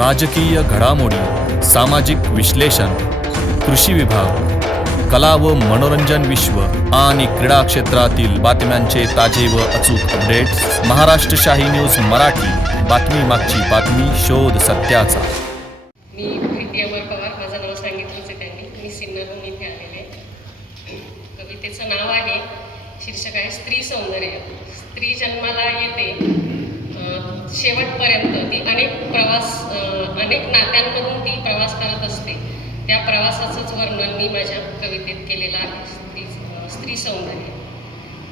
राजकीय घडामोडी, सामाजिक विश्लेषण, कृषी विभाग, कला व मनोरंजन विश्व आणि क्रीडा क्षेत्रातील बातम्यांचे ताजे व अचूक अपडेट्स महाराष्ट्र शाही न्यूज मराठी. बातमी मागची बातमी, शोध सत्याचा. मी प्रीती अमर पवार, माझं नाव सांगितलंच आहे त्यांनी. मी सिन्नरहून इथे आलेले. कवितेचं नाव आहे, शीर्षक आहे स्त्री सौंदर्य. स्त्री जन्माला येते शेवटपर्यंत ती अनेक नात्यांमधून ती प्रवास करत असते. त्या प्रवासाचंच वर्णन मी माझ्या कवितेत केलेलं आहे. स्त्री सौंदर्य.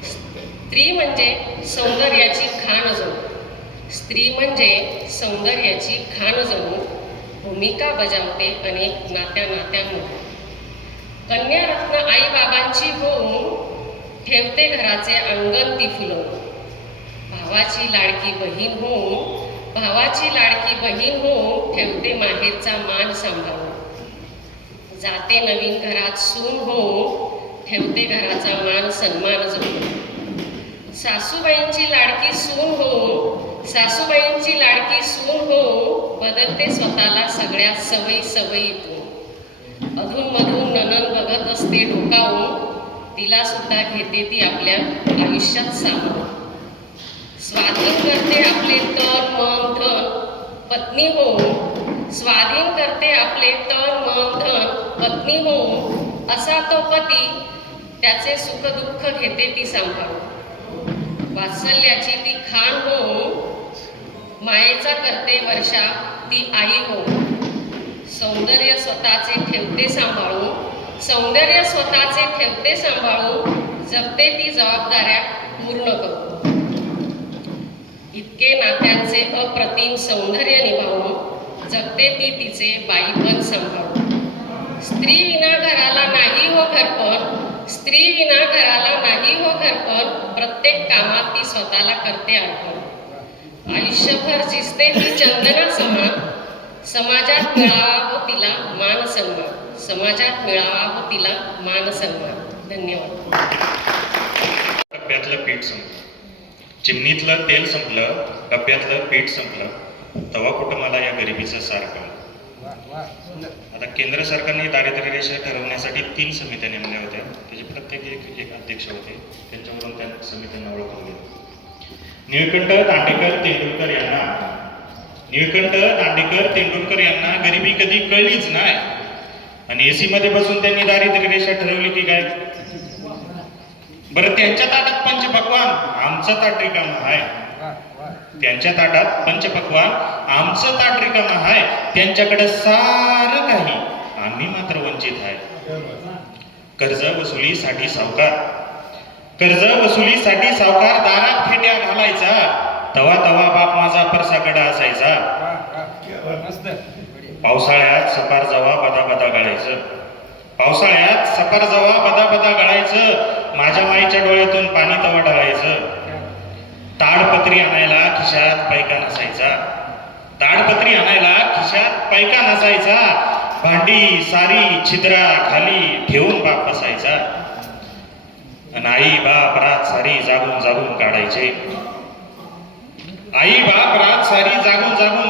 स्त्री म्हणजे सौंदर्याची खाण जणू. स्त्री म्हणजे सौंदर्याची खाण जणू भूमिका बजावते अनेक नात्यामध्ये. कन्यारत्न आई बाबांची होऊन ठेवते घराचे अंगण ती फुलवून. भावाची लाडकी बहीण होऊन ठेवते माहेरचा मान सांभाळून. जाते नवीन घरात सून होऊन ठेवते घराचा मान सन्मान जपून. सासूबाईंची लाडकी सून होऊन बदलते स्वतःला सगळ्या सवयीतून. अधूनमधून नणंद बघत असते डोकावून, तिला सुद्धा घेते ती आपल्या आयुष्यात सामावून. स्वाधीन करते आपले तन मन धन पत्नी होऊन, असा तो पती त्याचे सुख दुःख घेते ती सांभाळून. वात्सल्याची ती खाण होऊन मायेचा करते वर्षा ती आई होऊन. सौंदर्य स्वतःचे ठेवते सांभाळून, जगते ती जबाबदाऱ्या पूर्ण करून. इतके नात्यांचे अप्रतिम सौंदर्य निभावून जगते ती तिचे बाईपण सांभाळून. स्त्री विना घराला नाही हो घरपण, प्रत्येक कामात ती स्वतःला करते अर्पण. आयुष्यभर झिजते ती चंदना समान, समाजात मिळावा हो तिला मान सन्मान. धन्यवाद. डब्यातलं पीठ संपलं, चिमणीतलं तेल संपलं, डब्यातलं पीठ संपलं, तवा कुठं मला या गरिबीचं सार कळलं. आता केंद्र सरकारने दारिद्र्य रेषा ठरवण्यासाठी 3 समित्या नेमल्या होत्या. त्याचे प्रत्येक एक अध्यक्ष होते. त्यांच्यावरून त्या समित्यांना ओळखलं गेलं. निळकंठ दांडेकर तेंडुलकर यांना गरिबी कधी कळलीच नाही. आणि एसी मध्ये बसून त्यांनी दारिद्र्य रेषा ठरवली की काय? बरं, त्यांच्या ताटात पंचपक्वान, आमचं ताट रिकामं आहे. त्यांच्या ताटात पंचपक्वान, आमचं ताट रिकामं आहे. त्यांच्याकडे सारं काही, आम्ही मात्र वंचित आहे. कर्ज वसुलीसाठी सावकार दारात खेट्या घालायचा. तवा बाप माझा परसाकडा असायचा. पावसाळ्यात सपार जवा बदा गळायचं. माझ्या माईच्या डोळ्यातून पाणी तवा ढाळायचं. ताडपत्री आणायला खिशात पैका नसायचा. भांडी सारी छिद्रा खाली ठेवून बाप बसायचा. आणि आई बाप रात सारी जागून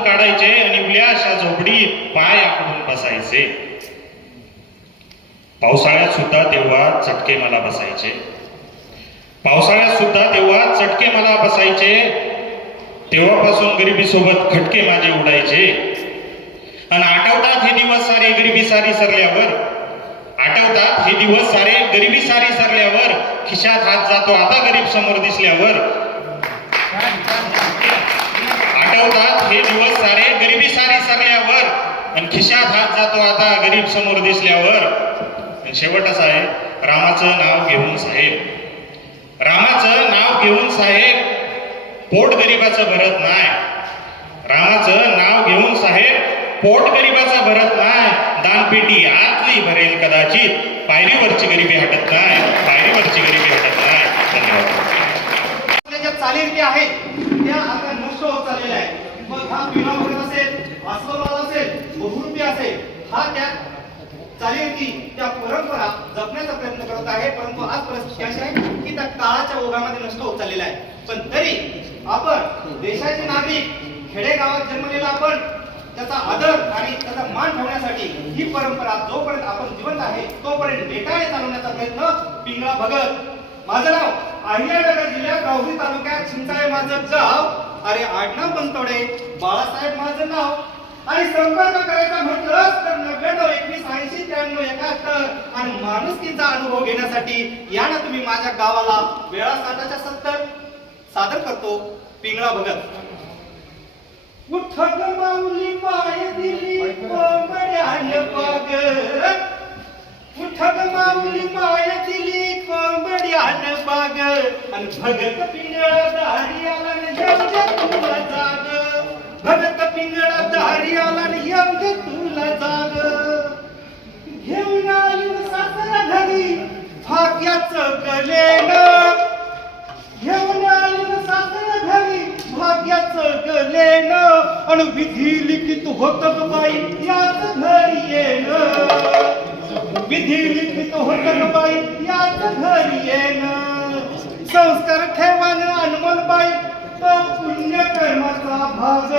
काढायचे आणि उल्याशा झोपडीत पाय आखडून बसायचे. पावसाळ्यात सुद्धा तेव्हा चटके मला बसायचे. तेव्हापासून गरिबी सोबत खटके माझे उडायचे. आणि आठवतात हे दिवस सारे गरिबी सारी सरल्यावर. खिशात हात जातो आता गरीब समोर दिसल्यावर. आठवतात हे दिवस सारे गरिबी सारी सरल्यावर, आणि खिशात हात जातो आता गरीब समोर दिसल्यावर. आणि शेवट असा आहे, रामाचं नाव घेऊन साहेब पोट गरीबाचं भरत नाही. दानपेटी आतली भरेल कदाचित, पायरीवरची गरिबी हटत नाही. धन्यवाद. चालीरीती आहेत त्या आता नष्ट होत चाललेल्या आहेत. मग हा विवाह असेल, वास्तववाद असेल, बहुरूपी असेल, हा त्या चालीरीती, त्या परंपरा जपण्याचा प्रयत्न करत आहे. परंतु आज परिस्थिती अशी आहे की त्या काळाच्या ओघामध्ये नष्ट होत चाललेला आहे. पण तरी आपण देशाचे नागरिक, खेडेगावात जन्मलेला आपण, त्याचा आदर आणि त्याचा मान ठेवण्यासाठी ही परंपरा जोपर्यंत आपण जिवंत आहे तोपर्यंत बेटाने चालवण्याचा प्रयत्न पिंगळा भगत. माझं नाव अहिल्यानगर जिल्ह्यात राहुरी तालुक्यात चिंचाळे माझं गाव. अरे आडनाव बनतोडे, बाळासाहेब माझं नाव. आणि संपर्क करायचा म्हटलं तर 99 21 80 93 71 आणि माणुसकीचा अनुभव घेण्यासाठी या ना तुम्ही माझ्या गावाला. वेळा 7:70 सादर करतो पिंगळा भगत. उठग माऊली पाय दिली कोंबड्यान बाग, उठग माऊली पाय दिली कोंबड्यान बाग आणि भगत पिंगळा दारी आला न जग तुला जाग, भगत पिंगळा दारी आला न जग तुला जाग. घेऊन आली सासरा घरी भाग्याचं गलेनं, घेऊन आली सासरा घरी भाग्याचं गलेनं आणि विधी लिखित होत बाई याच घरी येणं, विधी लिखित होत बाई याच घरी येणं. संस्कार ठेवान अनमोल बाई तो पुण्य कर्माचा भाग,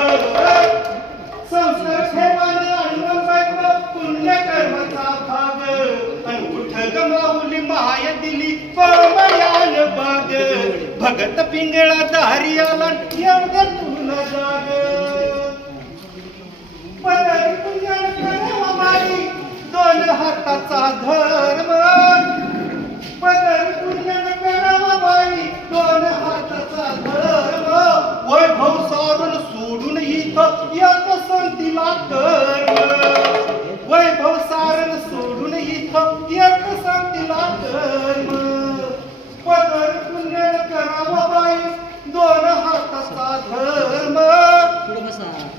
संस्कार ठेवान अनमोल बाई तो पुण्य कर्माचा भाग. आणि उठ ग माऊली माय दिली कोंबड्यान बाग, भगत पिंगळा दारी आला एवढं तुला जाग. पदरी पुण्यान करावा बाई दोन हाताचा धर्म, पदरी पुण्यान करावा बाई दोन हाताचा धर्म. वैभव सारून सोडून इथं येत संतीला कर्म, वैभव सारण सोडून इथं येत संतीला कर्म. पदर पुण्य करावा बाई दोन हाताचा धर्म,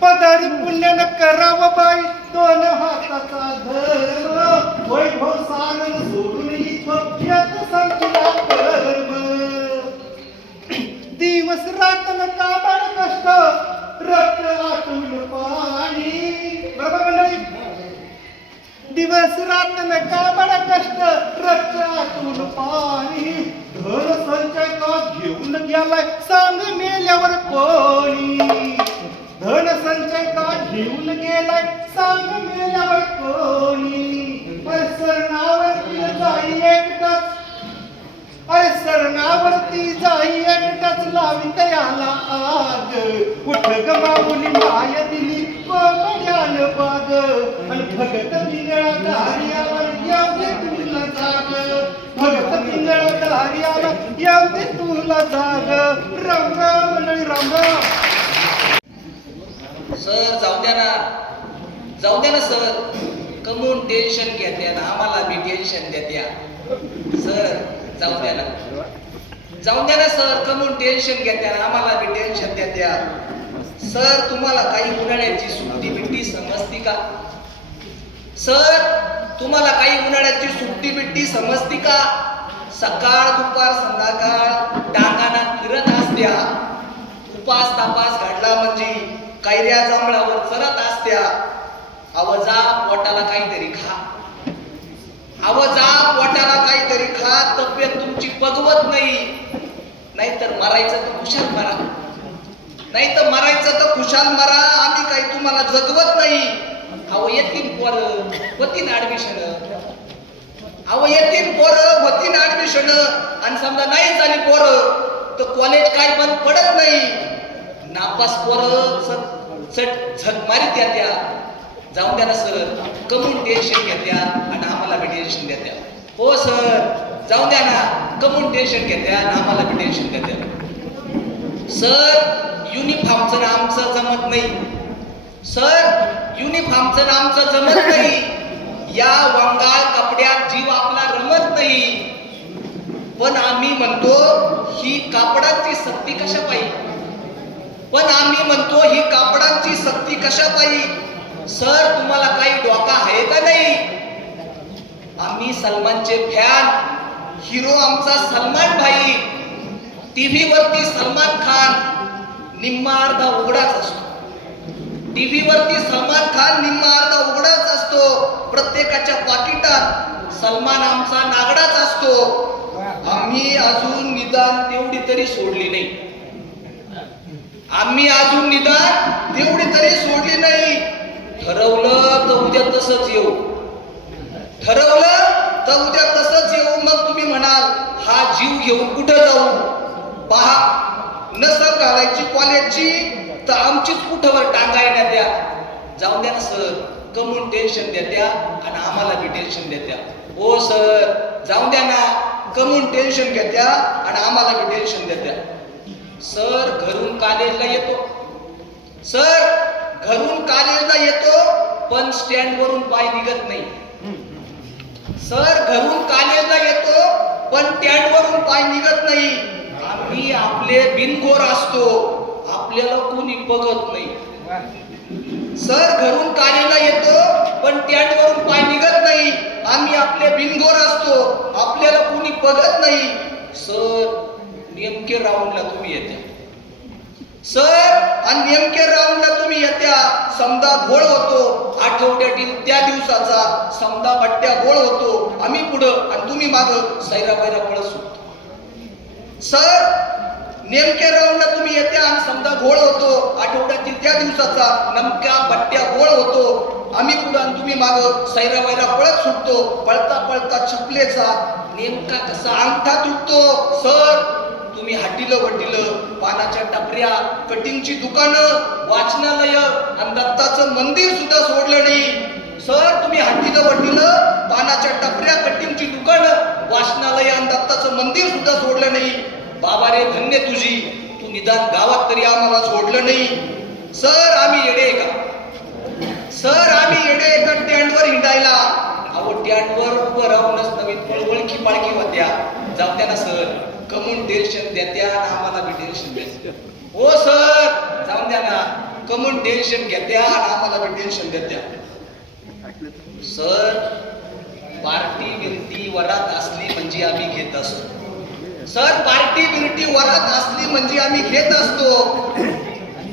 पदर पुण्य करावा बाई दोन हाताचा धर्म. वैभव सारण सोडून इथं येत संतीला कर्म. दिवस रात न काबाड कष्ट रक्त आटून पाणी, बरोबर मंडळी. दिवस रात न काबाड कष्ट रक्त आटून पाणी. धन संचय का घेऊन गेलाय सांग मेल्यावर कोणी, धन संचय का घेऊन गेलाय सांग मेल्यावर कोणी. अरे सरणावरती जाई एकटाच, अरे सरणावरती जाई एकटाच लावित याला आग. उठ ग माऊली माय दिली कोंबड्यान बाग आणि भगत पिंगळा दारी आला एवढे तुला जाग, भगत पिंगळा दारी आला एवढे तुला जाग. राम राम मंडळी, राम राम. सर जाऊ द्या ना, जाऊ द्या ना सर. कमून टेन्शन घेत्या ना, आम्हाला बी टेन्शन देत्या. सर जाऊ द्या ना, जाऊ द्या ना सर. कमून टेन्शन घेत्या ना, आम्हाला बी टेन्शन देत्या. सर तुम्हाला काही उन्हाळ्याची सुट्टी बिट्टी समजती का? सर तुम्हाला काही उन्हाळ्याची सुट्टी बिट्टी समजती का? सकाळ दुपार संध्याकाळ डांगाना फिरत असत्या, उपास तापास घडला म्हणजे कैऱ्या जांभळावर चरत असत्या. आवाजा पोटाला काहीतरी खा, आवाजा पोटाला काहीतरी खा. तब्येत तुमची बघवत नाही, नाहीतर मरायचं तर खुशाल मरा, नाहीतर मरायचं तर खुशाल मरा. आम्ही काही तुम्हाला जगवत नाही. अहो येतील पोरं होतीन ऍडमिशन, अहो येतील पोरं होतीन ऍडमिशन आणि समजा नाही झाली पोरं तर कॉलेज काय बंद पडत नाही. नापास पोरं झक मारीत त्या. जाऊ द्या ना सर. कमून टेन्शन घेत्या आणि आम्हाला बी टेन्शन देत्या. हो सर जाऊ द्या ना. कमून टेन्शन घेत्या आणि आम्हाला बी टेन्शन देत्या. सर युनिफॉर्मचं आमचं जमत नाही, सर युनिफॉर्मचं आमचं जमत नाही. या वंगाळ कपड्यात जीव आपला रमत नाही. पण आम्ही म्हणतो ही कापडाची सक्ती कशा पाहिजे, पण आम्ही म्हणतो ही कापडांची सक्ती कशा पाहिजे. सर तुम्हाला काही डोका आहे का नाही? आम्ही सलमानचे फॅन, हिरो आमचा सलमान भाई. टीव्ही वरती सलमान खान निम्मा अर्धा उघडाच असतो, टीव्ही वरती सलमान खान निम्मा अर्धा उघडाच असतो. प्रत्येकाच्या पाकिटात सलमान आमचा नागडाच असतो. आम्ही अजून निदान तेवढी तरी सोडली नाही, आम्ही अजून निदान तेवढी तरी सोडली नाही. ठरवलं तर उद्या तसंच येऊ. मग तुम्ही म्हणाल हा जीव घेऊन कुठं जाऊ. पहा, नसर घालायची कॉलेजची तर आमचीच कुठवर टांगायला द्या. जाऊन द्या ना सर, कमून टेन्शन देत्या आणि आम्हाला बी टेन्शन देत्या. ओ सर जाऊन द्या ना, कमून टेन्शन घेत्या आणि आम्हाला बी टेन्शन देत्या. सर घरून कॉलेजला येतो, सर घरून कॉलेजला येतो पण स्टँड वरून पाय निघत नाही. सर घरून कॉलेजला येतो पण स्टँड वरून पाय निघत नाही. आम्ही आपले बिनगोर असतो, आपल्याला कोणी बघत नाही. सर घरून कॉलेजला येतो पण स्टँड वरून पाय निघत नाही. आम्ही आपले बिनगोर असतो, आपल्याला कोणी बघत नाही. सर नेमके राऊंडला तुम्ही येत्या. सर आणि नेमके राऊंडला तुम्ही येत्या. समजा घोळ होतो आठवड्यातील त्या दिवसाचा, समजा बट्ट्या घोळ होतो. आम्ही पुढं आणि तुम्ही मागं सैरा बैरा पळत सुटतो. सर नेमक्या राऊंडला तुम्ही येत्या आणि समजा घोळ होतो आठवड्यातील त्या दिवसाचा, नेमक्या बट्ट्या घोळ होतो. आम्ही पुढं आणि तुम्ही मागं सैरा बैरा पळत सुटतो. पळता पळता चपलेचा नेमका कसा अंगठा तुटतो. सर तुम्ही हाटीलं वटीलं, पानाच्या टपऱ्या, कटिंगची दुकानं, वाचनालय आणि दत्ताचं मंदिर सुद्धा सोडलं नाही. सर तुम्ही हाटीलं वटीलं, पानाच्या टपऱ्या, कटिंगची दुकानं, वाचनालय आणि दत्ताचं मंदिर सुद्धा सोडलं नाही. बाबा रे धन्य तुझी, तू निदान गावात तरी आम्हाला सोडलं नाही. सर आम्ही येडे का? सर आम्ही येडे का स्टँडवर हिंडायला? अहो स्टँडवर उभं राहूनच नवीन पळवळखी पाळखी होत्या. जाऊ द्या ना सर, कमून टेन्शन देत्या आणि आम्हाला बी टेन्शन द्या. हो सर जाऊन द्या ना, कमून टेन्शन घेत्या आणि आम्हाला बी टेन्शन देत्या. सर पार्टी बिरटी वरात असली म्हणजे आम्ही घेत असतो. सर पार्टी बिरटी वरात असली म्हणजे आम्ही घेत असतो.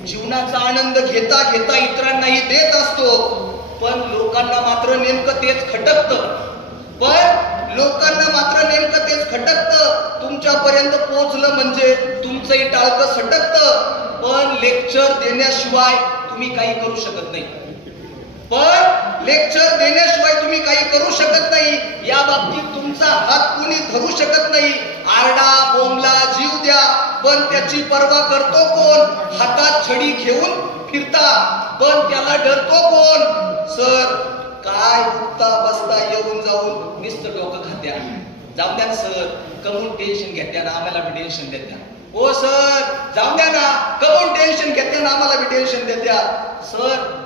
जीवनाचा आनंद घेता घेता इतरांनाही देत असतो. पण लोकांना मात्र नेमकं तेच खटकतं. पण लोकांना मात्र नेमकं तेच खटकतं. तुमच्यापर्यंत पोहोचलं म्हणजे तुमचंही टाळकं सटकतं. पण लेक्चर देण्याशिवाय तुम्ही काही करू शकत नाही. पण लेक्चर देण्याशिवाय तुम्ही काही करू शकत नाही. या बाबतीत तुमचा हात कुणी धरू शकत नाही. आरडा बोंबला जीव द्या, पण त्याची पर्वा करतो कोण? हातात छडी घेऊन फिरता, पण त्याला डरतो कोण? सर काय उठता बसता येऊन जाऊन नुसतं डोकं खात्या. जाऊ द्या सर, कमून टेन्शन घेत्या ना आम्हाला बी टेन्शन देत्या. हो सर जाऊ द्या ना, कमून टेन्शन घेत्या ना आम्हाला बी टेन्शन देत्या. सर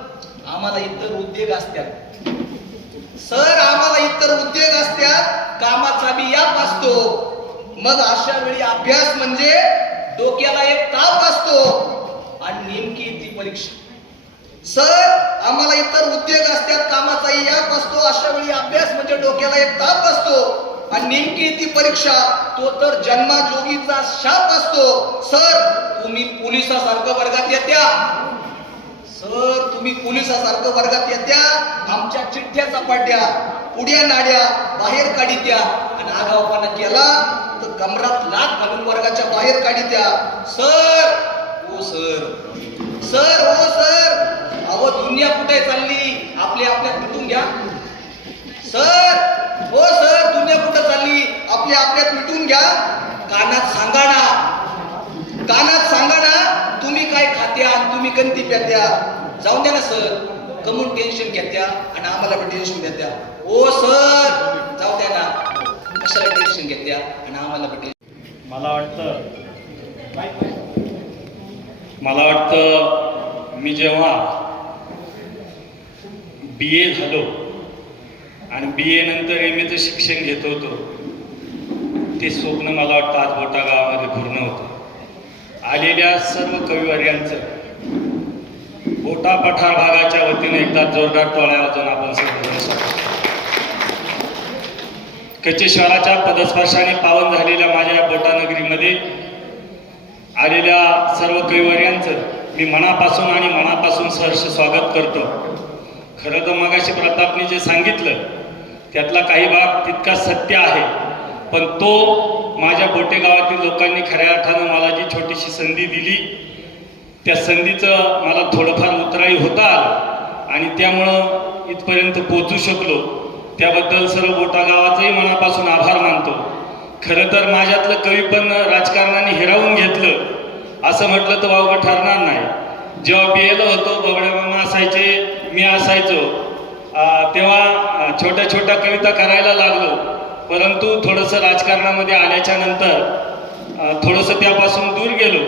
आम्हाला इतर उद्योग असतात. सर आम्हाला इतर उद्योग असतात, कामाचा बी याप असतो. मग अशा वेळी अभ्यास म्हणजे डोक्याला एक ताप असतो आणि नेमकी ती परीक्षा. सर आम्हाला इतर उद्योग असतात, कामाचाही याप असतो. अशा वेळी अभ्यास म्हणजे डोक्याला एक ताप असतो आणि नेमकी ती परीक्षा, तो तर जन्माजोगीचा शाप असतो. सर तुम्ही पोलिसासारखं वर्गात येत्या. सर तुम्ही पोलिसासारखं वर्गात येत्या, आमच्या चिठ्ठ्या चपाट्या, पुड्या नाड्या बाहेर काढित्या आणि आगाऊपणा केला तर कमरात लाथ घालून वर्गाच्या बाहेर काढित्या. सर ओ सर, सर ओ सर, अहो दुनिया कुठे चालली? आपल्यात मिटून घ्या. सर हो सर, दुनिया कुठे चालली? आपल्यात मिटून घ्या. कानात सांगा ना, कानात सांगा ना, तुम्ही काय खात्या आणि तुम्ही कंती प्यात्या. जाऊन द्या ना सर, कमून टेन्शन घेत्या आणि आम्हाला पण टेन्शन देत्या. ओ सर जाऊ द्या ना, कशाला टेन्शन घेत्या आणि आम्हाला पण टेन्शन. मला वाटतं मी जेव्हा BA झालो आणि BA नंतर MA शिक्षण घेत होतो, ते स्वप्न मला वाटतं आज बोटा गावामध्ये पूर्ण होतं. आलेल्या सर्व कविवर्यांचं बोटा पठार भागाच्या वतीने एकदा जोरदार टोळ्या वाजवून आपण सर्व कचेश्वराच्या पदस्पर्शाने पावन झालेल्या माझ्या या बोटा नगरीमध्ये आलेल्या सर्व कविवर्यांचं मी मनापासून सहर्ष स्वागत करतो. खरं तर मगाशी प्रतापने जे सांगितलं त्यातला काही भाग तितका सत्य आहे, पण तो माझ्या बोटे गावातील लोकांनी खऱ्या अर्थानं मला जी छोटीशी संधी दिली, त्या संधीचं मला थोडंफार उतराई होता आलं आणि त्यामुळं इथपर्यंत पोहोचू शकलो. त्याबद्दल सर्व बोटा गावाचंही मनापासून आभार मानतो. खरं तर माझ्यातलं कवी पण राजकारणाने हिरावून घेतलं असं म्हटलं तर वावगं ठरणार नाही. जेव्हा BA होतो, बबड्या मामा असायचे, मी असायचो, तेव्हा छोट्या छोट्या कविता करायला लागलो. परंतु थोडंसं राजकारणामध्ये आल्याच्या नंतर थोडंसं त्यापासून दूर गेलो.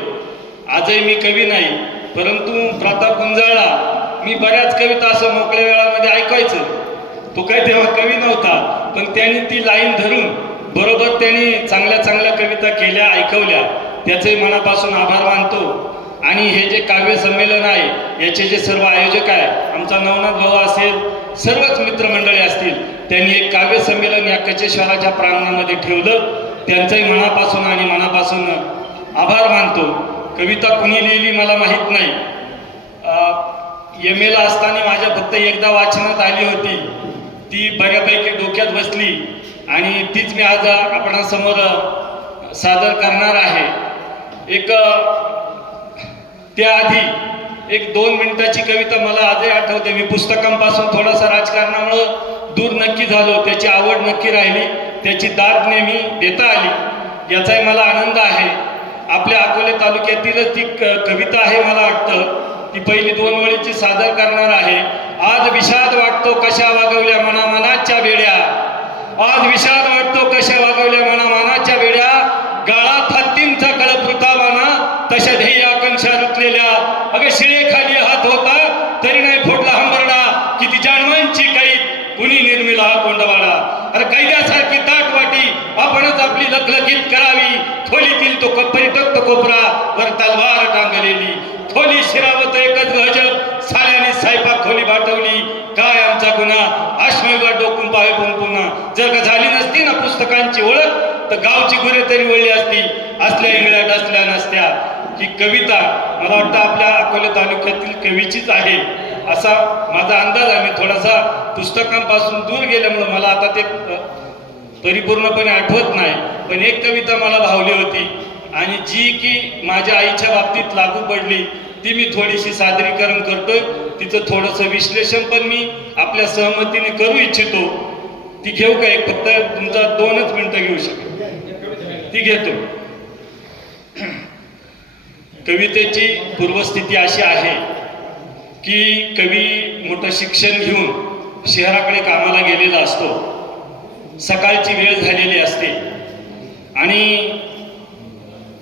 आजही मी कवी नाही, परंतु प्रताप गुंजाळला मी बऱ्याच कविता असं मोकळ्या वेळामध्ये ऐकायचं. तो काही तेव्हा कवी नव्हता, पण त्यांनी ती लाईन धरून बरोबर त्यांनी चांगल्या चांगल्या कविता केल्या, ऐकवल्या. त्याचे मनापासून आभार मानतो. आणि हे जे काव्य संमेलन आहे याचे जे सर्व आयोजक आहे, आमचा नवनाथ भाऊ असेल, सर्वच मित्रमंडळी असतील, त्यांनी एक काव्य संमेलन या कचेश्वराच्या प्रांगणामध्ये ठेवलं. त्यांचंही मनापासून आणि मनापासून आभार मानतो. कविता कुणी लिहिली मला माहीत नाही. MA ला असताना माझ्या फक्त एकदा वाचनात आली होती, ती बऱ्यापैकी डोक्यात बसली आणि तीच मी आज आपणासमोर सादर करणार आहे. त्याआधी एक 2 मिनिटाची कविता मला आजही आठवते. मी पुस्तकांपासून थोडासा राजकारणामुळं दूर नक्की झालो, त्याची आवड नक्की राहिली, त्याची दाद नेहमी देता आली, याचाही मला आनंद आहे. आपल्या अकोले तालुक्यातीलच ती कविता आहे, मला वाटतं ती पहिली 2 ओळीची सादर करणार आहे. आज विषाद वाटतो कशा वागवल्या मनामनाच्या बेड्या, आज विषाद वाटतो कशा वागवल्या मनामनाच्या बेड्या, गाळात हत्तींचा कळपृथावाना तशा ध्येय आकांक्षा रुतलेल्या, अगं शिळेखाली हात होता तरी नाही फोडला हंबरडा, किती जानवांची काही कुणी निर्मिला हा कोंडवाडा. अरे कैद्यासारखी ताट वाटी आपणच आपली लखलखीत करावी, खोलीतील तो परित्यक्त कोपरा वर तलवार टांगलेली, खोली शिरावत एकच गजब साल्याने स्वयंपाक खोली बाटवली, काय आमचा गुन्हा आश्मयुगात डोकून पावे पुन्हा. जर का झाली नसती ना पुस्तकांची ओळख तर गावची गुरे तरी वळली असती, असल्या इंगळ्या डसल्या नसत्या. ही कविता मला वाटतं आपल्या अकोले तालुक्यातील कवीचीच आहे असा माझा अंदाज आहे. मी थोडासा पुस्तकांपासून दूर गेल्यामुळे मला आता ते परिपूर्णपणे आठवत नाही, पण एक कविता मला भावली होती आणि जी की माझ्या आईच्या बाबतीत लागू पडली, ती मी थोडीशी सादरीकरण करतोय. तिचं थोडंसं विश्लेषण पण मी आपल्या सहमतीने करू इच्छितो. ती घेऊ का? एक फक्त तुमचा 2च मिनिटं घेऊ शकेल, ती घेतो. कवितेची पूर्वस्थिती अशी आहे की कवी मोठं शिक्षण घेऊन शहराकडे कामाला गेलेला असतो. सकाळची वेळ झालेली असते आणि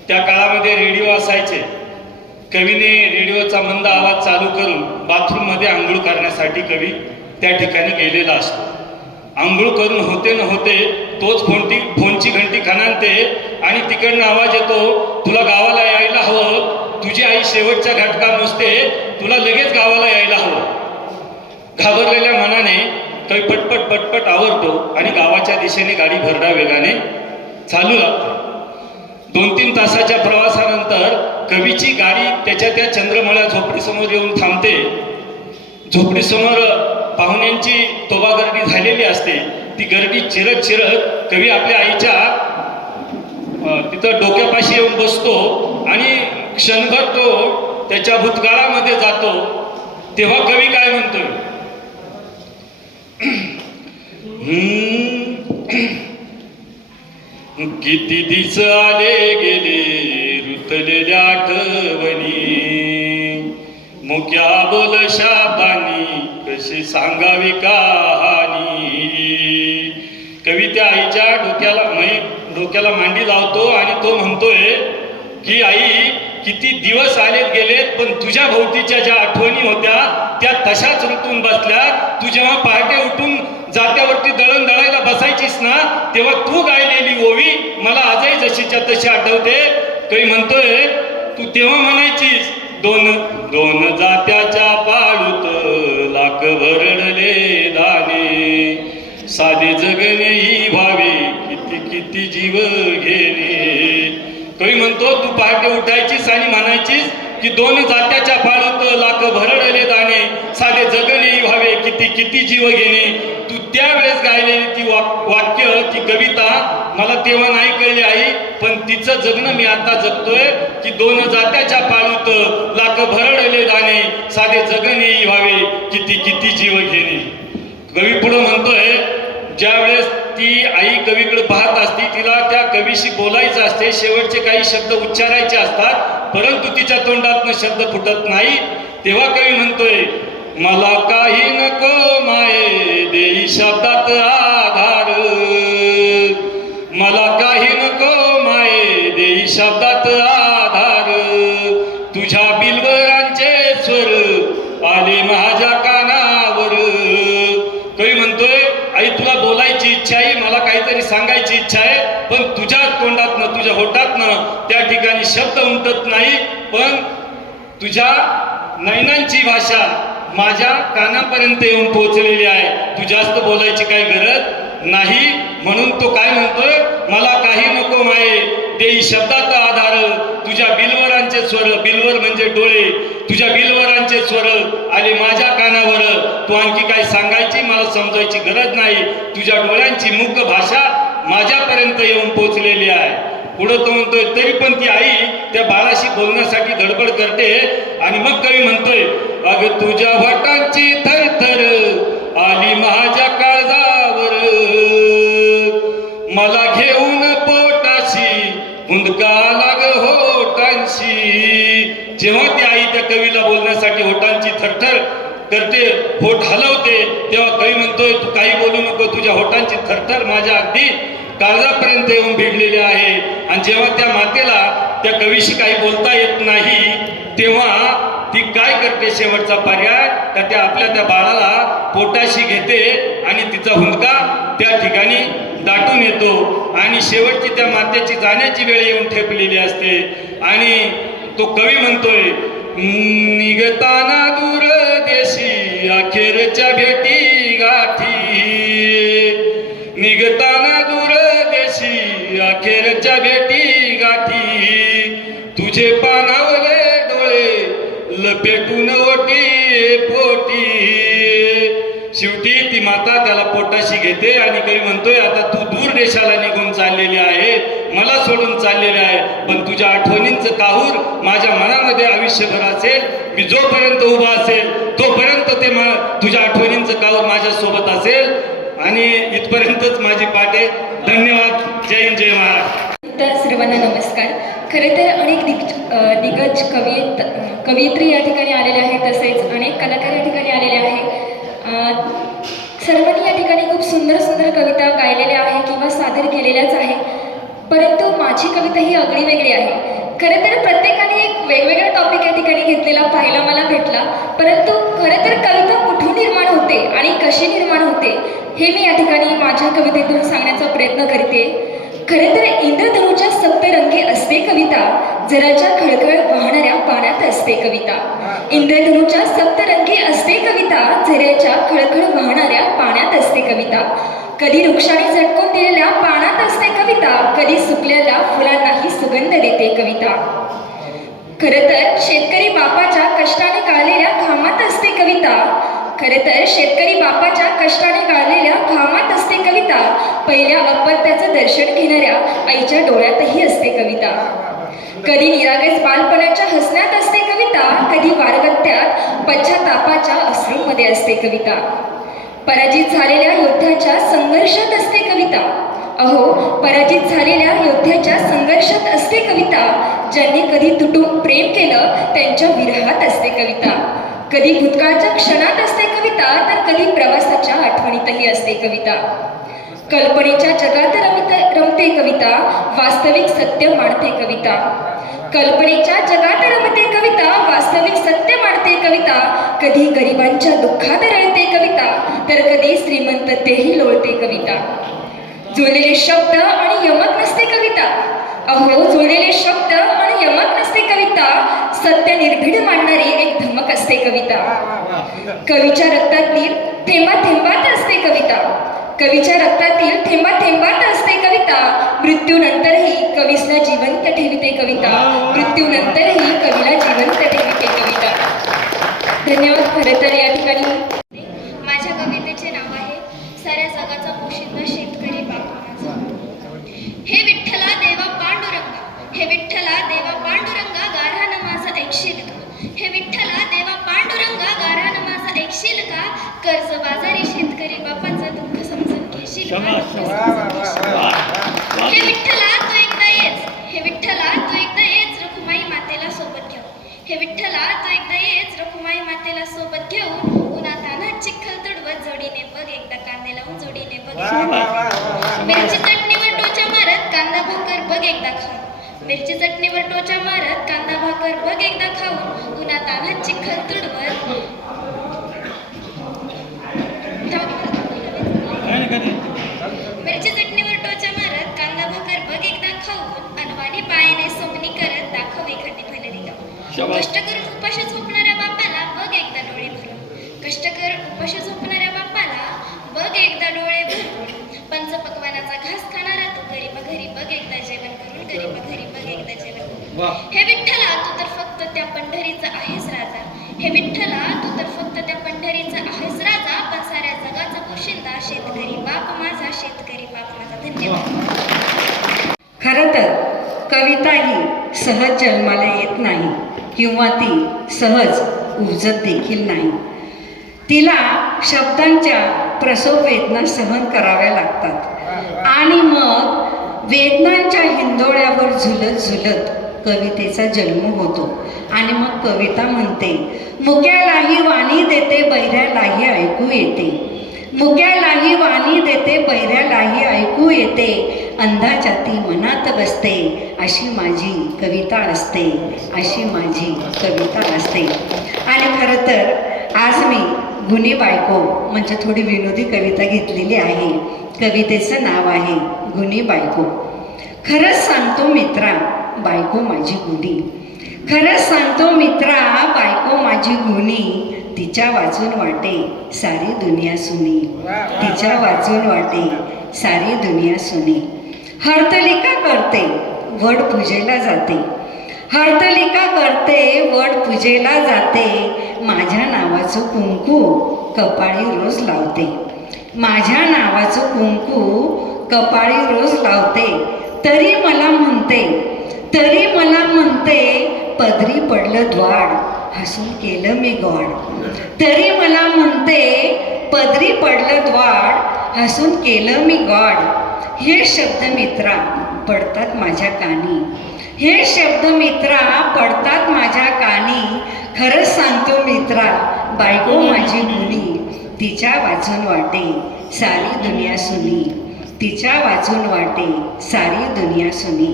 त्या काळामध्ये रेडिओ असायचे. कवीने रेडिओचा मंद आवाज चालू करून बाथरूममध्ये आंघोळ करण्यासाठी कवी त्या ठिकाणी गेलेला असतो. आंघोळ करून होते न होते तोच फोनची घंटी खणानते आणि तिकडनं आवाज येतो, तुला गावाला यायला हवं, तुझी आई शेवटच्या घटका नुसते, तुला लगेच गावाला यायला हवं. घाबरलेल्या मनाने कवी पटपट पटपट आवरतो आणि गावाच्या दिशेने गाडी भरडा वेगाने चालू लागते. 2-3 तासाच्या प्रवासानंतर कवीची गाडी त्या चंद्रमळ्या झोपडीसमोर येऊन थांबते. झोपडीसमोर पाहुण्यांची तोबा गर्दी झालेली असते. ती गर्दी चिरत चिरत कवी आपल्या आईच्या तिथं डोक्यापाशी येऊन बसतो आणि क्षणभर तो त्याच्या भूतकाळामध्ये जातो. तेव्हा कवी काय म्हणतोय, किती दिस आले गेले रुतलेल्या आठवणी, मुक्या बोल शाबानी कशी सांगावी कहाणी. कवी त्या आईच्या डोक्याला मांडी लावतो आणि तो म्हणतोय की आई, किती दिवस आलेत गेलेत, पण तुझ्या भोवतीच्या ज्या आठवणी होत्या त्या तशाच ऋतून बसल्या. तू जेव्हा पहाटे उठून जात्यावरती दळण दळायला बसायचीस ना, तेव्हा तू गायलेली ओवी मला आजही जशीच्या तशी आठवते. कवी म्हणतोय, तू तेव्हा म्हणायचीस, दोन जात्याच्या पाळूत लाख भरडले दाणे, साधे जगणेही व्हावे किती किती जीव घेणे. कवी म्हणतो, तू पहाटे उठायचीस आणि म्हणायचीस की 2 जात्याच्या पाळूत लाख भरडले दाणे, साधे जगणेही व्हावे किती किती जीव घेणे. तू त्यावेळेस गायलेली ती वाक्य, ती कविता मला तेव्हा नाही कळली आई, पण तिचं जगणं मी आता जगतोय की 2 जात्याच्या पाळूत लाख भरडले दाणे, साधे जगणेही व्हावे किती किती जीव घेणे. कवी पुढे म्हणतोय, ज्यावेळेस ती आई कवीकडे पाहत असती, तिला त्या कवीशी बोलायचं असते, शेवटचे काही शब्द उच्चारायचे असतात, परंतु तिच्या तोंडातनं शब्द फुटत नाही. तेव्हा कवी म्हणतोय, मला काही नको माये देई शब्दात आधार, मला काही नको माये देई शब्दात आधार, तुझ्या बिलवरांचे स्वर आले माझ्या कानावर. कवी म्हणतोय, आई तुला बोलायची इच्छा आहे, मला काहीतरी सांगायची इच्छा आहे, पण तुझ्या तोंडातनं तुझ्या होटातनं त्या ठिकाणी शब्द उमटत नाही, पण तुझ्या नयनांची भाषा माझ्या कानापर्यंत येऊन पोहोचलेली आहे, तू जास्त बोलायची काही गरज नाही. म्हणून तो काय म्हणतोय, मला काही नको माये देई शब्दात आधार, तुझ्या बिलवरांचे स्वर, बिलवर म्हणजे डोळे, तुझ्या बिलवरांचे स्वर आले माझ्या कानावर, तू आणखी काय सांगायची मला समजायची गरज नाही, तुझ्या डोळ्यांची मुख भाषा माझ्यापर्यंत येऊन पोहोचलेली आहे. पुढं तो म्हणतोय, तरी पण ती आई त्या बाळाशी बोलण्यासाठी धडपड करते. आणि मग कवी म्हणतोय, अग तुझ्या वाटांची थरथर आली माझ्या काळजावर, मला घेऊन पोटाशी हुंदका लाग होटांशी. जेव्हा ती आई त्या कवीला बोलण्यासाठी होटांची थरथर करते, होठ हलवते, तेव्हा कवी म्हणतोय, तू काही बोलू नको, तुझ्या होटांची थरथर माझ्या अगदी काळजापर्यंत येऊन भिडलेली आहे. आणि जेव्हा त्या मातेला त्या कवीशी काही बोलता येत नाही, तेव्हा ती काय करते, शेवटचा पर्याय तर त्या आपल्या त्या बाळाला पोटाशी घेते आणि तिचा हुंदका त्या ठिकाणी दाटून येतो. आणि शेवटची त्या मातेची जाण्याची वेळ येऊन ठेपलेली असते. आणि तो कवी म्हणतोय, निघताना दूर देशी अखेरच्या भेटी गाठी, निघताना दूर देशी अखेरच्या भेटी गाठी, तुझे पानावले डोळे लपेटून ओटी पोटी. शेवटी ती माता त्याला पोटाशी घेते आणि कवी म्हणतोय, आता तू दूर देशाला निघून चाललेली आहे, मला सोडून चाललेले आहे, पण तुझ्या आठवणींचं काहूर माझ्या मनामध्ये आयुष्यभर असेल, मी जोपर्यंत उभा असेल तोपर्यंत ते तुझ्या आठवणींचं काहूर माझ्या सोबत असेल. आणि इथपर्यंतच माझी पाठ आहे. धन्यवाद. जय हिंद, जय महाराष्ट्र. तर सर्वांना नमस्कार. खरं तर अनेक दिग्गज कवयित्री या ठिकाणी आलेल्या आहेत, तसेच अनेक कलाकार या ठिकाणी आलेले आहेत. सर्वांनी या ठिकाणी खूप सुंदर सुंदर कविता गायलेल्या आहे किंवा सादर केलेल्याच आहे, परंतु माझी कविता ही आगळी वेगळी आहे. खरं तर प्रत्येकाने एक वेगवेगळा टॉपिक या ठिकाणी घेतलेला पाहायला मला भेटला, परंतु खरं तर कविता कुठून निर्माण होते आणि कशी निर्माण होते हे मी या ठिकाणी माझ्या कवितेतून सांगण्याचा प्रयत्न करते. खरं तर इंद्रधनुच्या सप्तरंगी असते कविता, जराच्या खळखळ वाहणाऱ्या पाण्यात असते कविता. इंद्रधनुच्या सप्तरंगी असते कविता, झऱ्याच्या खळखळ वाहणाऱ्या पाण्यात असते कविता. कधी वृक्षाने झटकून दिलेल्या पानात असते कविता, कधी सुकलेल्या फुलांनाही सुगंध देते कविता. खरं तर शेतकरी बापाच्या कष्टाने गाळलेल्या घामात असते कविता. खरं तर शेतकरी बापाच्या कष्टाने गाळलेल्या घामात असते कविता. पहिल्या अपत्याचं दर्शन घेणाऱ्या आईच्या डोळ्यातही असते कविता. कधी निरागस बालपणाच्या हसण्यात असते कविता, कधी वारगत्यात पश्चातापाच्या अश्रूंमध्ये असते कविता. पराजित झालेल्या योद्ध्याच्या संघर्षात असते कविता. अहो, पराजित झालेल्या योद्ध्याच्या संघर्षात असते कविता. ज्यांनी कधी तुटून प्रेम केलं त्यांच्या विरहात असते कविता. कधी भूतकाळच्या क्षणात असते कविता, तर कधी प्रवासाच्या आठवणीतही असते कविता. कल्पनेच्या जगात रमते कविता, वास्तविक सत्य मांडते कविता. कल्पनेच्या जगात रमते कविता, वास्तविक सत्य मांडते कविता. कधी गरिबांच्या दुःखात रळते कविता, तर कधी श्रीमंततेही लोळते कविता. जुळलेले शब्द आणि यमक नसते कविता. अहो, जुळलेले शब्द आणि यमक नसते कविता. सत्य निर्भीड मांडणारी एक धमक असते कविता. कवीच्या रक्तातील थेंबा थेंबात असते कविता. कवीच्या रक्तातील थेंबा थेंबात असते कविता. मृत्यूनंतरही कवीसला जिवंत ठेविते कविता. मृत्यूनंतरही कवीला जिवंत ठेविते कविता. धन्यवाद. खरं तर या ठिकाणी माझ्या कवितेचे नाव आहे साऱ्या जगाचा पोशिंदा शेतकरी बापा माझा. हे विठ्ठला देवा पांडुरंगा, हे विठ्ठला देवा पांडुरंगा, गाऱ्हाण माझं ऐकशील का? हे विठ्ठला देवा पांडुरंगा, गाऱ्हाण माझं ऐकशील का? कर्ज बाजारी शेतकरी बापाचं दुःख समजून घेशील ऐकशील हे विठ्ठला तू एकदा येच, हे विठ्ठला तू एकदा येच रखुमाई मातेला सोबत घेऊन, हे विठ्ठला तू एकदा येच रखुमाई मातेला सोबत घेऊन, उन्हातान्हात चिखल तुडवत जोडीने बघ एकदा कांदे लावून जोडीने बघ मिरची चटणीवर टोचा मारत कांदा भाकर बघ एकदा खाऊन, मिरची चटणीवर टोचा मारत कांदा भाकर बघ एकदा खाऊन, उन्हातान्हात चिखल तुडवत मिरची चटणीवर टोचा मारत कांदा भाकर बघ एकदा खाऊन, अनवाणी पायाने सोमनी करत दाखव एखादी भलेली गाव. कष्ट करून उपाशी झोपणाऱ्या बापाला बघ एकदा डोळे भरून, कष्ट करून उपाशी झोपणाऱ्या बापाला बघ एकदा डोळे भरून, पंचपक्वानाचा घास खाणारा तू गरीबा घरी बघ एकदा जेवण करून, गरीबा घरी बघ एकदा जेवण करून. हे विठ्ठला तू तर फक्त त्या पंढरीचा आहेस राजा, हे विठ्ठला तू तर फक्त त्या पंढरीचा आहेस राजा, पण साऱ्या जगाचा पोशिंदा शेतकरी बाप माझा, शेतकरी बाप माझा. धन्यवाद. खरं तर कविता ही सहज जन्माला येत नाही किंवा ती सहज उपजत देखील नाही. तिला शब्दांच्या प्रसव वेदना सहन कराव्या लागतात आणि मग वेदनांच्या हिंदोळ्यावर झुलत झुलत कवितेचा जन्म होतो आणि मग कविता म्हणते, मुक्यालाही वाणी देते बहिऱ्यालाही ऐकू येते, मुक्यालाही वाणी देते बहिऱ्यालाही ऐकू येते, अंधाच्या ती मनात बसते, अशी माझी कविता असते, अशी माझी कविता असते. आणि खरं तर आज मी गुणी बायको म्हणजे थोडी विनोदी कविता घेतलेली आहे. कवितेचं नाव आहे गुणी बायको. खरंच सांगतो मित्रा बायको माझी गुणी, खरंच सांगतो मित्रा बायको माझी गुणी, तिच्या वाचून वाटे सारी दुनिया सुनी, तिच्या वाचून वाटे सारी दुनिया सुनी. हरतालिका करते वड पूजेला जाते, हरतालिका करते वड पूजेला जाते, माझ्या नावाचं कुंकू कपाळी रोज लावते, माझ्या नावाचं कुंकू कपाळी रोज लावते, तरी मला म्हणते, तरी मला म्हणते, पदरी पडलं द्वाड हसून केलं मी गॉड, तरी मला म्हणते पदरी पडलं द्वाड हसून केलं मी गॉड. हे शब्द मित्रा पडतात माझ्या कानी, हे शब्द मित्रा पडतात माझ्या कानी, खरंच सांगतो मित्रा बायको माझी गुणी, तिच्या वाचून वाटे सारी दुनिया सुनी, तिच्या वाचून वाटे सारी दुनिया सुनी.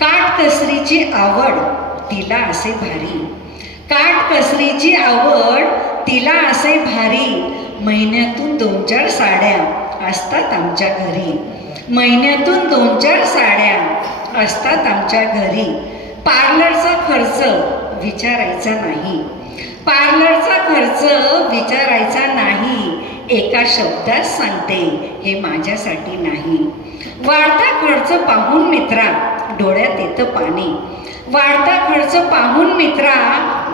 काटकसरीची आवड तिला असे भारी, काटकसरीची आवड तिला असे भारी, महिन्यातून 2-4 साड्या असतात आमच्या घरी, महिन्यातून 2-4 साड्या असतात आमच्या घरी. पार्लरचा खर्च विचारायचा नाही, पार्लरचा खर्च विचारायचा नाही, एका शब्दात सांगते हे माझ्यासाठी नाही. वाढता खर्च पाहून मित्रा डोळ्यात येतं पाणी, वाढता खर्च पाहून मित्रा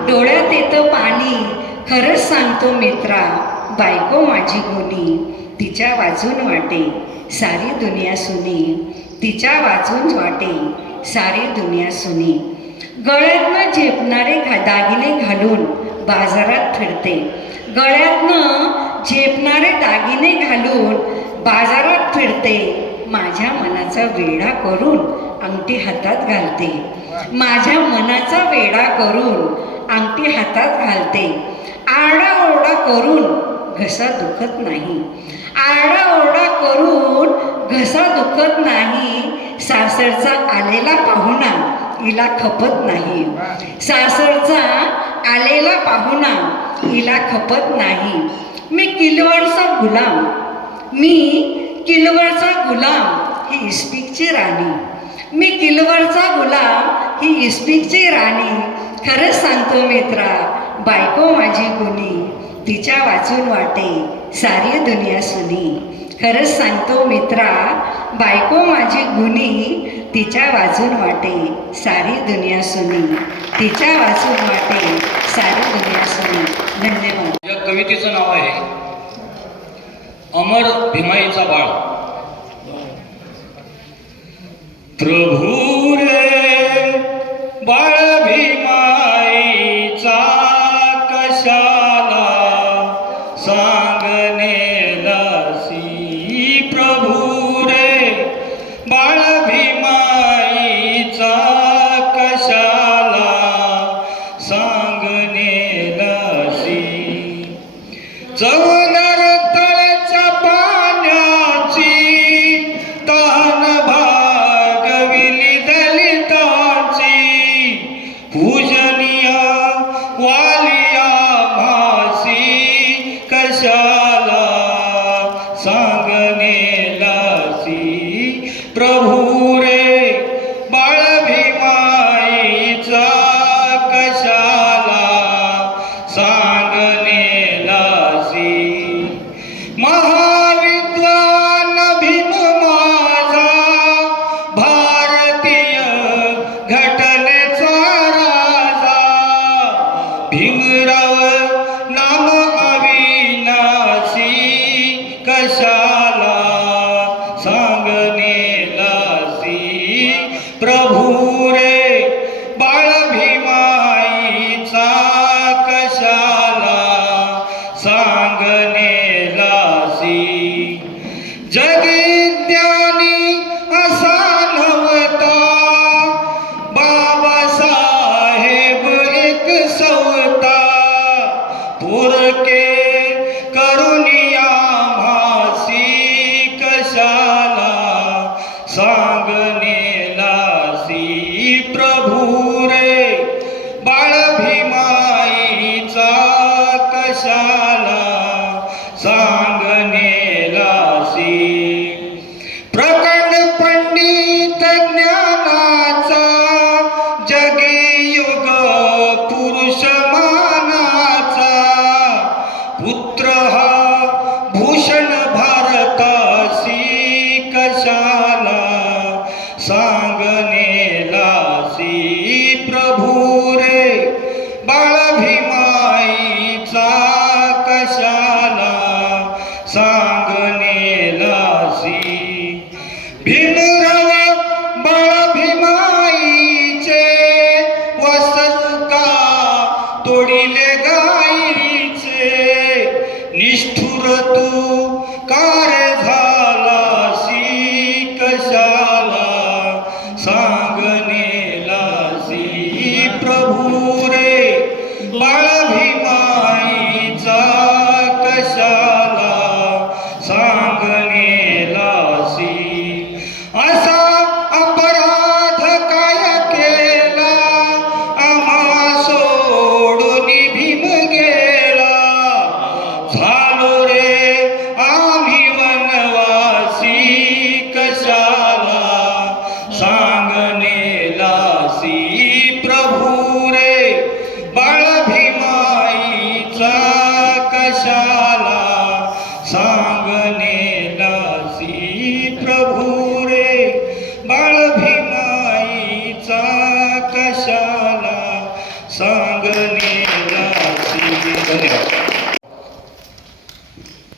डोळ्यात येतं पाणी, खरंच सांगतो मित्रा बायको माझी गुणी, तिच्या वाचून वाटे सारी दुनिया सुनी, तिच्या वाचून वाटे सारी दुनिया सुनी. गळ्यातनं झेपणारे दागिने घालून बाजारात फिरते, गळ्यातनं झेपणारे दागिने घालून बाजारात फिरते, माझ्या मनाचा वेढा करून अंगठी हातात घालते, माझ्या मनाचा वेढा करून अंगठी हातात घालते. आरडाओरडा करून घसा दुखत नाही, आरडाओरडा करून घसा दुखत नाही, सासरचा आलेला पाहुणा हिला खपत नाही, सासरचा आलेला पाहुणा हिला खपत नाही. मी किलवरचा गुलाम, मी किलवरचा गुलाम ही इस्पिकची राणी, मी किलवरचा गुलाम ही इस्पिकची राणी, खरंच सांगतो मित्रा बायको माझी गुणी, तिच्या वाचून वाटे सारी दुनिया सुनी, खरंच सांगतो मित्रा बायको माझी गुणी, तिच्या वाचून वाटे सारी दुनिया सुनी, तिच्या वाचून वाटे सारी दुनिया सुनी. धन्यवाद. या कवितेचं नाव आहे अमर भीमाईचा बाळ. प्रभू रे बाळ भीमाईचा कशाला सांगणे लसी, प्रभू चवणार तळ्याच्या पाण्याची तहान भागविली दलितांची पूजनीय वालिया भासी कशाला सांगणे लासी प्रभू रे बाळ भीमाईचा कशाला सांगणे लासी महाविद्वान भीम माझा भारतीय घटनेचा राजा भीमराव नाम अविनाशी कशाला सांगणे लासी प्रभू रे बाळ भीमाईचा कशाला सांगणे लासी जगज्ञानी असा नव्हता बाबासाहेब एक सवता पोरके करुणिया भासी कशाला सांगणे लासी प्रभू रे बाळ भीमाईचा कशाला सांगणे लासी प्रकट पंडित ज्ञानाचा जगी युग पुरुष मानाचा पुत्र हा भूषण भारतासी कशाला सांगणे लासी प्रभू रे बाळ भीमाईचा कशाला सांगणे लासी भीमराव बाळ भीमाईचे वसंका तोडिले गाईचे निष्ठुर तू कार झालासी कशाला सांगणे लासी प्रभू रे बाळ भीमाईचा कशाला सांगणे लासी असा अपराध काय केला आम्हा सोडून भीम गेला झालो रे आम्ही वनवासी कशाला सांगणे लासी प्रभू रे बाळ भीमाईचा कशाला सांगणे लासी प्रभू रे बाळ भीमाईचा कशाला सांगणे लासी. धन्यवाद.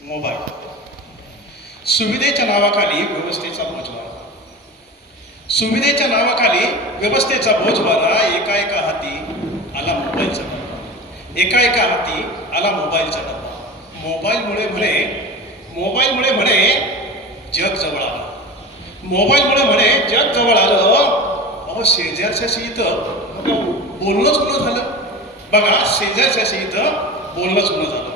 मोबाईल सुविधेच्या नावाखाली व्यवस्थेचा बोजवारा सुविधेच्या नावाखाली व्यवस्थेचा बोजवारा एका एका हाती आला मोबाईलचा डबा एका एका हाती आला मोबाईलचा डबा मोबाईलमुळे म्हणे जग जवळ आलं मोबाईलमुळे म्हणे जग जवळ आलं अहो शेजारच्याशी इथं बोलणंच कुणं झालं बघा शेजारच्याशी इथं बोलणंच कुणं झालं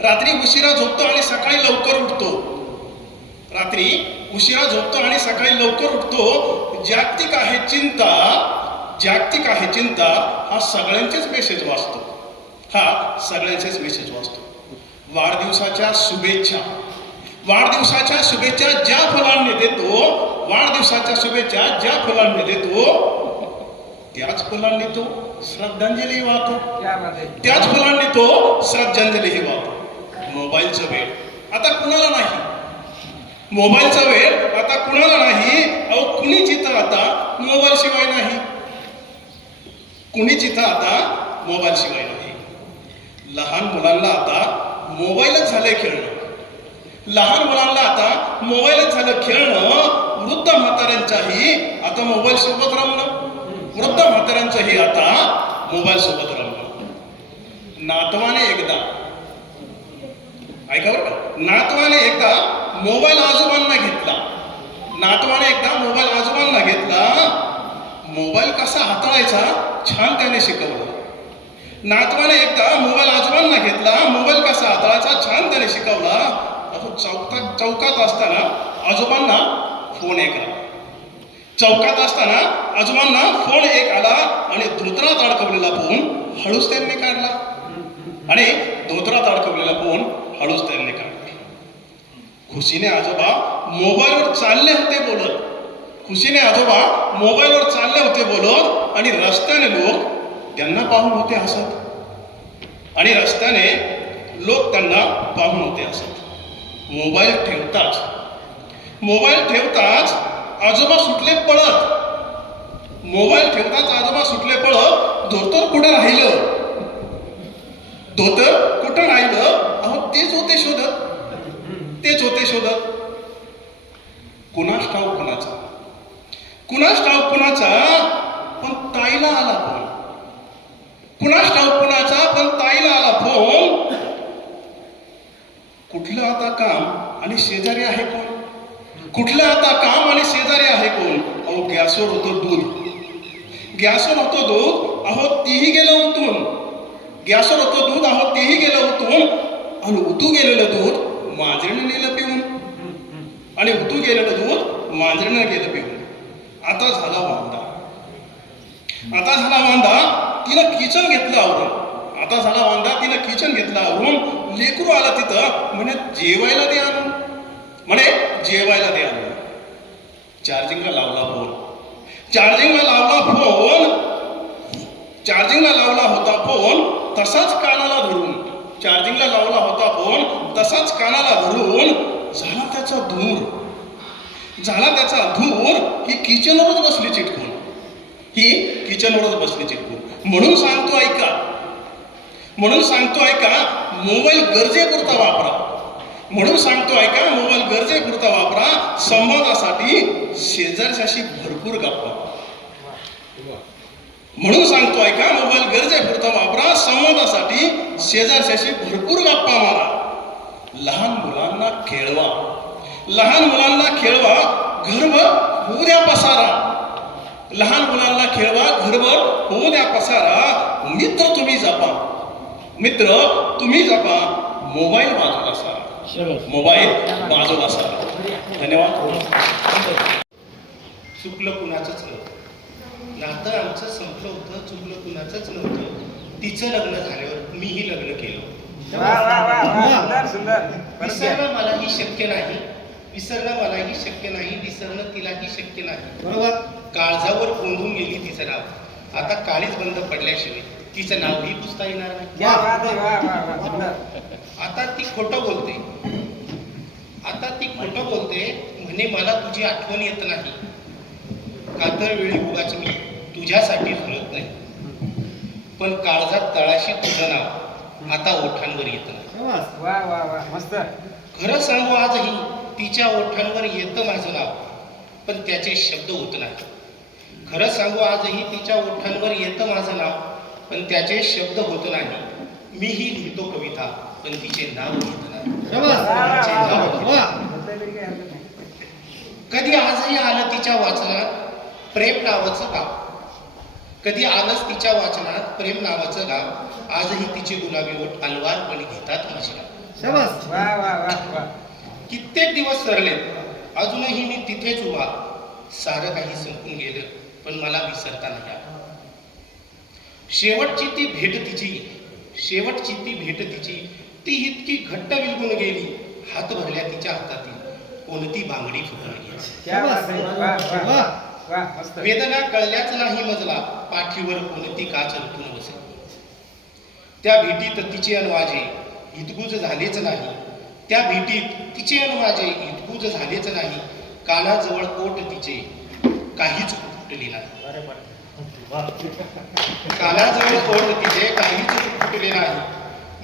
रात्री उशिरा झोपतो आणि सकाळी लवकर उठतो रात्री उशिरा झोपतो आणि सकाळी लवकर उठतो जागतिक आहे चिंता हा सगळ्यांचेच मेसेज वाचतो वाढदिवसाच्या शुभेच्छा ज्या फुलांनी देतो त्याच फुलांनी तो श्रद्धांजली वाहतो मोबाईलचा वेळ आता कुणाला नाही अहो कुणीच इथं आता मोबाईल शिवाय नाही लहान मुलांना आता मोबाईलच झालंय खेळणं वृद्ध म्हाताऱ्यांचाही आता मोबाईल सोबत रमणं नातवाने एकदा मोबाईल आजोबांना घेतला मोबाईल कसा हाताळायचा छान त्याने शिकवलं नातवाने एकदा मोबाईल आजोबांना घेतला, मोबाईल कसा हाताळायचा छान त्याने शिकवला. चौकात असताना आजोबांना फोन एक आला. चौकात असताना आजोबांना फोन एक आला आणि धोत्रात अडकवलेला फोन हळूच त्यांनी काढला. आणि धोत्रात अडकवलेला फोन हळूच त्यांनी काढला. खुशीने आजोबा मोबाईलवर चालले होते बोलत. खुशीने आजोबा मोबाईलवर चालले होते बोलत आणि रस्त्याने लोक त्यांना पाहून होते हसत. आणि रस्त्याने लोक त्यांना पाहून होते हसत. मोबाईल ठेवताच आजोबा सुटले पळत. मोबाईल ठेवताच आजोबा सुटले पळत. धोतर कुठं राहिलं? धोतर कुठं राहिलं? अहो तेच होते शोधत. कुणास ठाऊक कुणाचा पण ताईला आला फोन. कुणास ठाऊक कुणाचा पण ताईला आला फोन. कुठलं आता काम आणि शेजारी आहे कोण? कुठलं आता काम आणि शेजारी आहे कोण? अहो गॅसवर होतं दूध. अहो तेही गेलं उतून. गॅसवर होतं दूध, अहो तेही गेलं उतून. आणि उतू गेलेलं दूध मांजरीनं नेलं पिऊन. आता झाला वांदा. तिनं किचन घेतलं आवरून. लेकरू आला तिथं म्हणे जेवायला दे आणून. चार्जिंगला लावला होता फोन तसाच कानाला धरून. झाला त्याचा धूर. ही किचनवरच बसली चिटकून. म्हणून सांगतो ऐका मोबाईल गरजेपुरता वापरा. संवादासाठी शेजारच्याशी भरपूर गप्पा. मारा. लहान मुलांना खेळवा घरभर होऊ द्या पसारा. मित्र तुम्ही जपा. मोबाईल बाजूला सारा. धन्यवाद. चुकलं कुणाचंच नव्हतं. नातं आमचं संपलं होतं. चुकलं कुणाचंच नव्हतं. तिचं लग्न झाल्यावर मीही लग्न केलं. विसरणं मलाही शक्य नाही. विसरणं तिलाही शक्य नाही. बरोबर. काळजावर कोंडून गेली तिचं नाव. आता काळीच बंद पडल्याशिवाय तिचं नावही पुसता येणार नाही. आता ती खोटं बोलते. म्हणे मला तुझी आठवण येत नाही. कातर वेळी उगाच मी तुझ्यासाठी झुरत नाही. पण काळजात तळाशी तुझं नाव आता ओठांवर येत नाही. खरं सांगू आजही तिच्या ओठांवर येतं माझं नाव, पण त्याचे शब्द होत नाही. मीही लिहितो कविता, पण तिचे नाव येत नाही. कधी आजही आलं तिच्या वाचनात प्रेम नावाचं गाव. आजही तिचे गुलाबी ओठ अलवारपणे घेतात माझे नाव. कित्येक दिवस सरलेत, अजूनही मी तिथेच उभा. सारं काही संपून गेलं, पण मला विसरता नाही आलं. शेवटची ती भेट तिची ती इतकी घट्ट विलगून गेली. हात भरल्या तिच्या हातातील कोणती बांगडी फुटून गेली. वेदना कळल्याच नाही मजला, पाठीवर कोणती काच रुतून बसली. त्या भेटीत तिचे अन माझे हितगुज झालेच नाही. कानाजवळ ओठ तिचे काहीच फुटली नाही.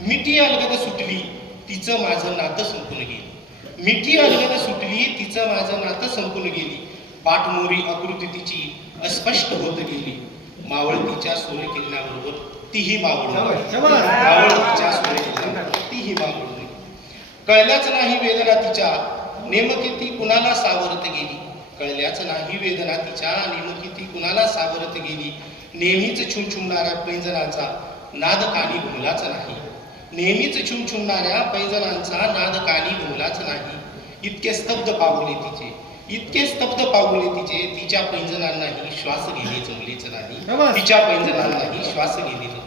मिठी अलगद सुटली, तिचं माझं नातं संपून गेली. पाठमोरी आकृती तिची अस्पष्ट होत गेली. मावळतीच्या सूर्यकिरणाबरोबर तीही मावळून. कळल्याच नाही वेदना तिच्या, नेमकी ती कुणाला सावरत गेली. नेहमीच छुमछुमणाऱ्या पैंजनाचा नाद कानी घुमलाच नाही. नेहमीच छुमछुमणाऱ्या पैंजणांचा नाद कानी घुमलाच नाही. इतके स्तब्ध पावले तिचे, इतके स्तब्ध पावले तिचे, तिच्या पैंजणांनाही श्वास घेणे जमलेच नाही. तिच्या पैंजणांनाही श्वास घेणे जमले.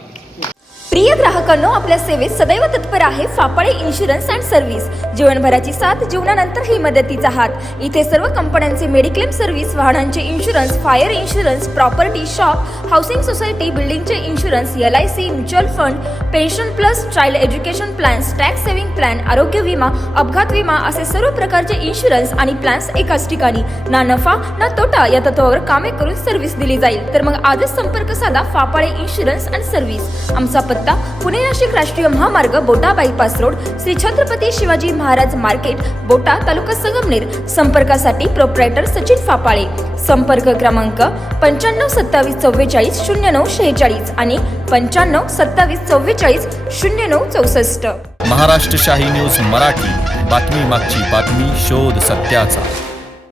प्रिय ग्राहकांनो, आपल्या सेवेत सदैव तत्पर आहे फापाळे इन्शुरन्स अँड सर्व्हिस. जीवनभराची साथ, जीवनानंतरही मदतीचा हात. इथे सर्व कंपन्यांचे मेडिक्लेम सर्व्हिस, वाहनांचे insurance, fire insurance, property, shop, housing society, बिल्डिंगचे insurance, LIC, mutual fund, pension plus, child education plans, tax saving plan, आरोग्य विमा, अपघात विमा असे सर्व प्रकारचे इन्शुरन्स आणि प्लॅन्स एकाच ठिकाणी. ना नफा ना तोटा या तत्वावर कामे करून सर्व्हिस दिली जाईल. तर मग आजच संपर्क साधा फापाळे इन्शुरन्स अँड सर्व्हिस. आमचा पत्ता पुणे नाशिक राष्ट्रीय महामार्ग, बोटा bypass road, Shri Chhatrapati Shivaji Maharaj market, बोटा, तालुका संगमनेर. संपर्कासाठी प्रोप्रायटर सचिन फापाळे. संपर्क क्रमांक 95 27 44 09 46 आणि 95 27 44 09 64. महाराष्ट्र शाही न्यूज मराठी, बातमी मागची बातमी, शोध सत्याचा.